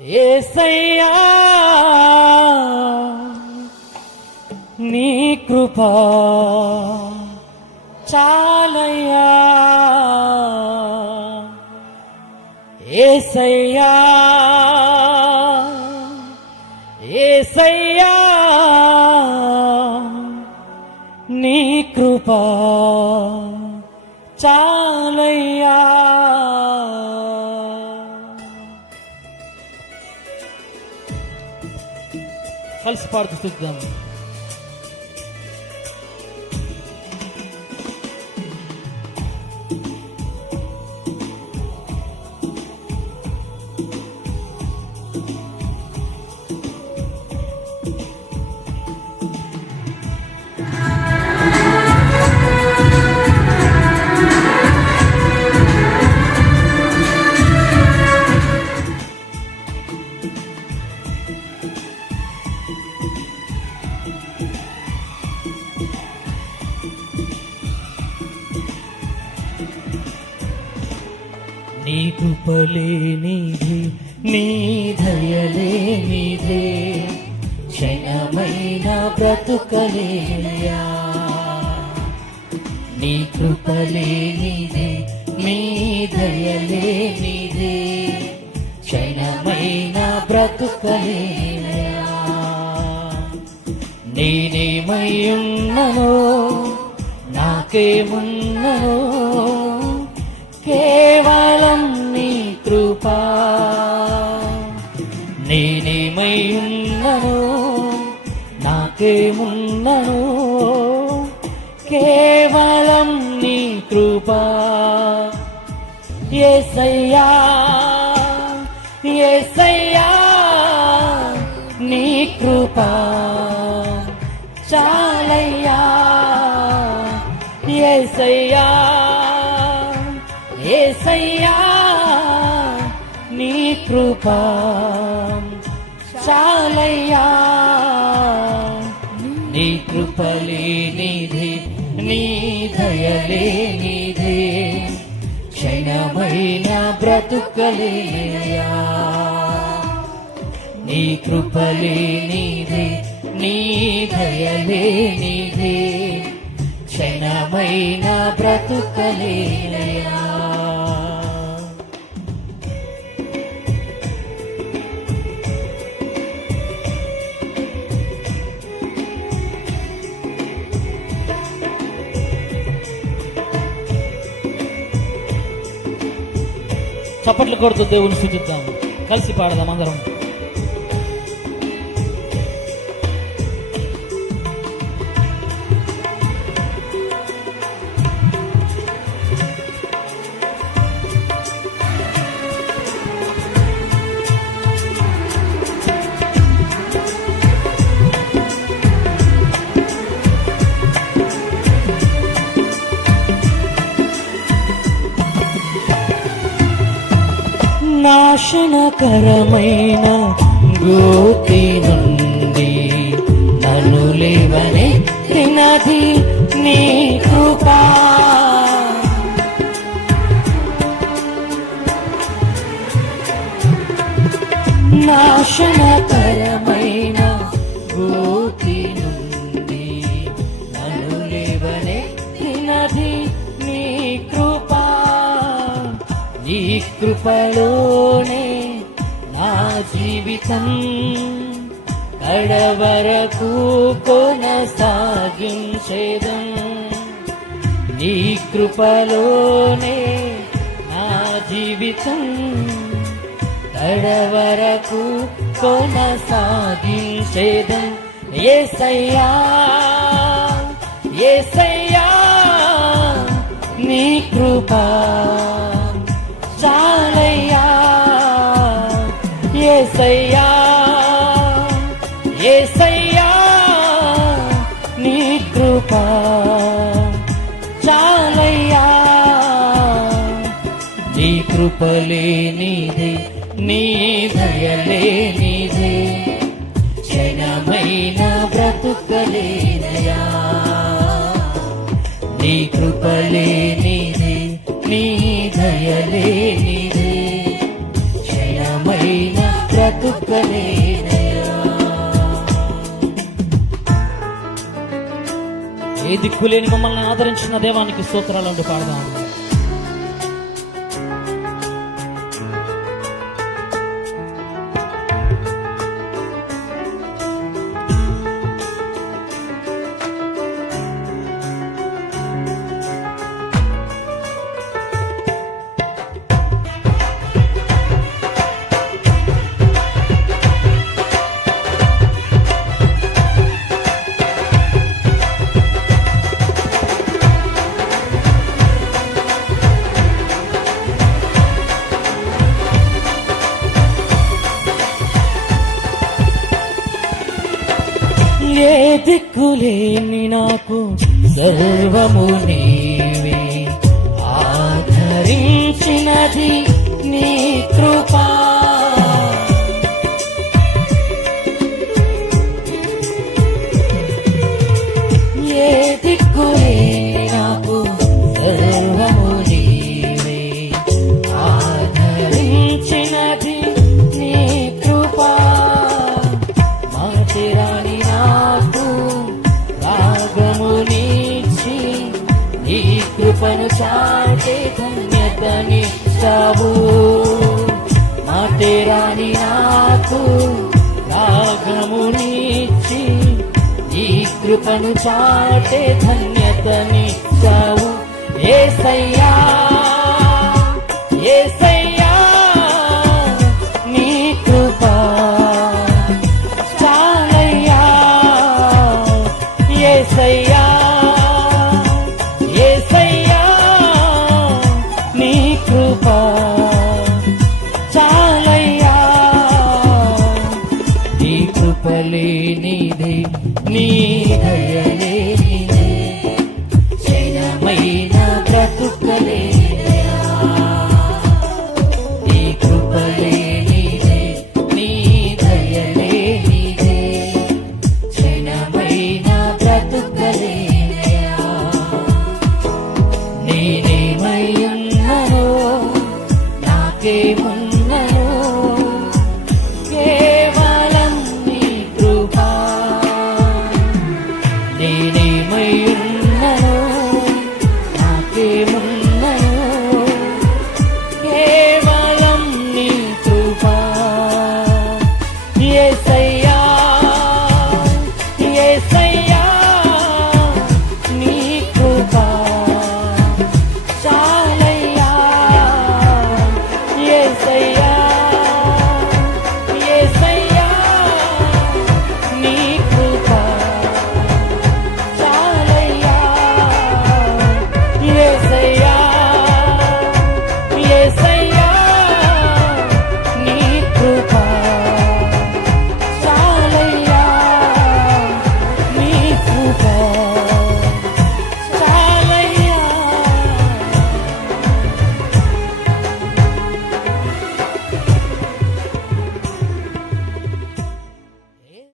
ఏసయ్యా నీ కృపా చాలయ్యా. ఏసయ్యా ఏసయ్యా నీ కృపా చాలయ్యా. కలిసి పాడుతూ చూద్దాం కృపలేనిధి నీ దయలేనిదే. క్షణమైన బ్రతుకలేనయా. నీ కృపలేనిదే నీ దయలేనిదే. క్షణమైన బ్రతుకలేనయా. నేనేమయ్యున్ననో నాకేమున్ననో కే నాకేమున్ననో కేవలం నీ కృపా. ఏసయ్యా ఏసయ్యా నీ కృపా. చాలయ్యా ఏసయ్యా ఏసయ్యా నీ కృపా. చాలయ్యా. కృపలేనిది నీ దయలేనిది. క్షణమైన బ్రతుకలేయా. నీ కృపలేనిది నీ దయలేనిది. క్షణమైన బ్రతుకలేనయా. చప్పట్లు కొడుతూ దేవుని సూచిద్దాం కలిసి పాడదాం అందరం. నాశనకరమైన గోతి నుండి నన్ను లేవనే తినది నీ కృపా. నాశనకరమైన కృపలోనే నా జీవితం కడవరకు కొనసాగించేదం. నీ కృపలోనే నా జీవితం కడవరకు కొనసాగించేదం. ఏసయ్యా ఏసయ్యా నీ కృపా ఏసయ్యా నీ కృప చాలయ్యా. నీ కృపలేనిదే నీ దయలేనిదే క్షణమైన బ్రతుకలేనయా నీ కృపలేనిదే నీ దయలేనిదే క్షణమైన బ్రతుకలేనయా ఏ దిక్కులేని మమ్మల్ని ఆదరించిన దేవానికి స్తోత్రాలు పాడదాము దిక్కులేని నాకు సర్వము నీవే. ఆధరించినది కృపను చాటే ధన్యతనిస్తావు మాటిరాని నాకు రాగము నీచి నీ కృపను చాటే ధన్యతనిస్తావు ఏసయ్యా ఏసయ్యా